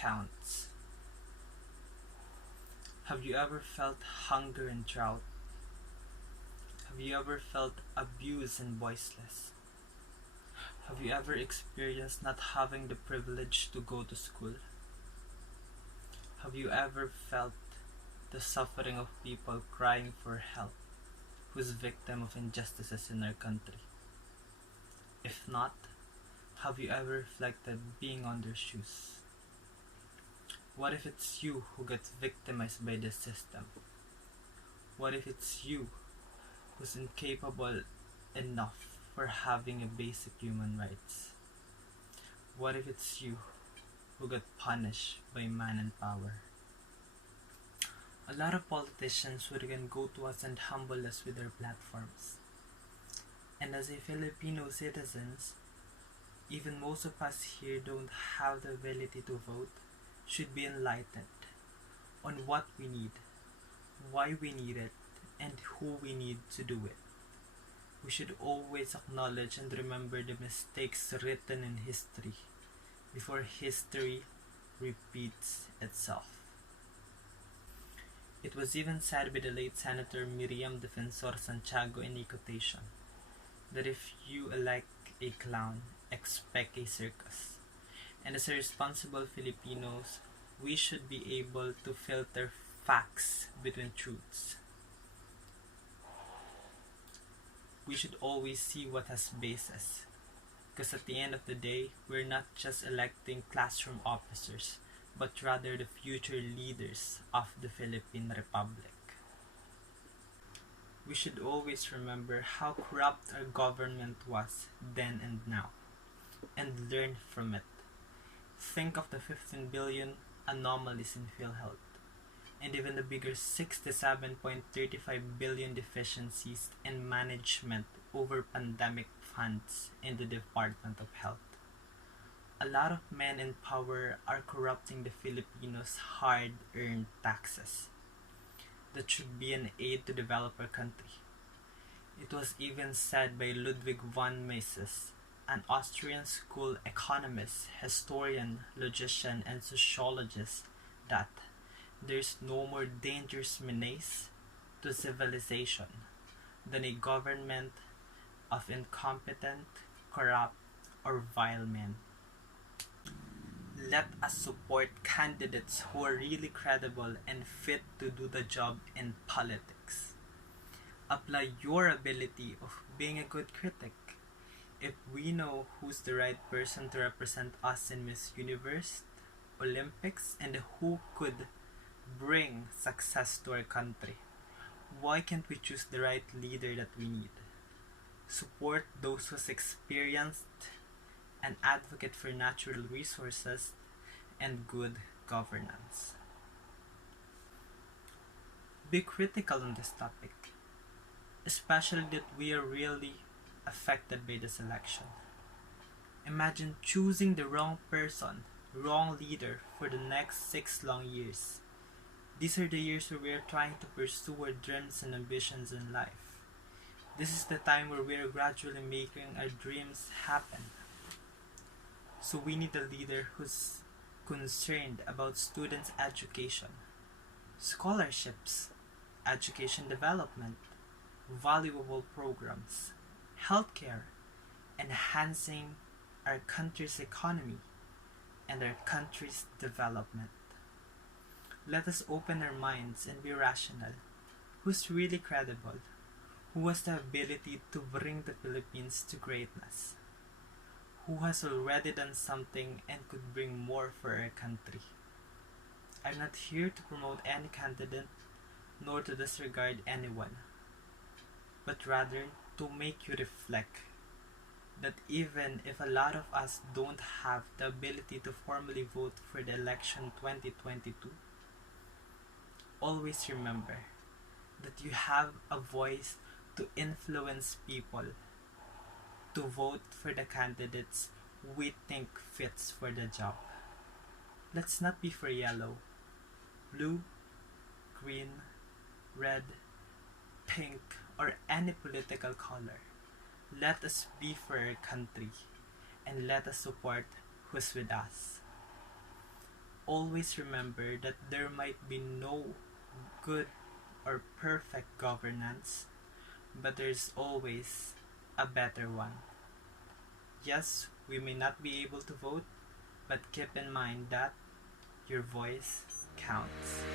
counts. Have you ever felt hunger and drought? Have you ever felt abused and voiceless? Have you ever experienced not having the privilege to go to school? Have you ever felt the suffering of people crying for help who's victim of injustices in our country? If not, have you ever reflected being on their shoes? What if it's you who gets victimized by the system? What if it's you who's incapable enough for having a basic human rights? What if it's you who got punished by man and power? A lot of politicians would again go to us and humble us with their platforms. And as a Filipino citizens, even most of us here don't have the ability to vote, should be enlightened on what we need, why we need it, and who we need to do it. We should always acknowledge and remember the mistakes written in history before history repeats itself. It was even said by the late Senator Miriam Defensor Santiago in a quotation that if you elect a clown, expect a circus. And as a responsible Filipinos, we should be able to filter facts between truths. We should always see what has basis. Because at the end of the day, we're not just electing classroom officers, but rather the future leaders of the Philippine Republic. We should always remember how corrupt our government was then and now, and learn from it. Think of the 15 billion anomalies in PhilHealth, and even the bigger 67.35 billion deficiencies in management over pandemic funds in the Department of Health. A lot of men in power are corrupting the Filipinos' hard-earned taxes that should be an aid to develop our country. It was even said by Ludwig von Mises, an Austrian school economist, historian, logician, and sociologist, that there's no more dangerous menace to civilization than a government of incompetent, corrupt, or vile men. Let us support candidates who are really credible and fit to do the job in politics. Apply your ability of being a good critic. If we know who's the right person to represent us in Miss Universe, Olympics, and who could bring success to our country, why can't we choose the right leader that we need? Support those who's experienced and advocate for natural resources and good governance. Be critical on this topic, especially that we are really affected by this election. Imagine choosing the wrong person, wrong leader for the next 6 long years. These are the years where we are trying to pursue our dreams and ambitions in life. This is the time where we are gradually making our dreams happen. So we need a leader who's concerned about students' education, scholarships, education development, valuable programs, healthcare, enhancing our country's economy and our country's development. Let us open our minds and be rational. Who's really credible? Who has the ability to bring the Philippines to greatness? Who has already done something and could bring more for our country? I'm not here to promote any candidate nor to disregard anyone, but rather to make you reflect that even if a lot of us don't have the ability to formally vote for the election 2022, always remember that you have a voice to influence people to vote for the candidates we think fits for the job. Let's not be for yellow, blue, green, red, pink, or any political color. Let us be for our country and let us support who's with us. always remember that there might be no good or perfect governance, but there's always a better one. Yes, we may not be able to vote, but keep in mind that your voice counts.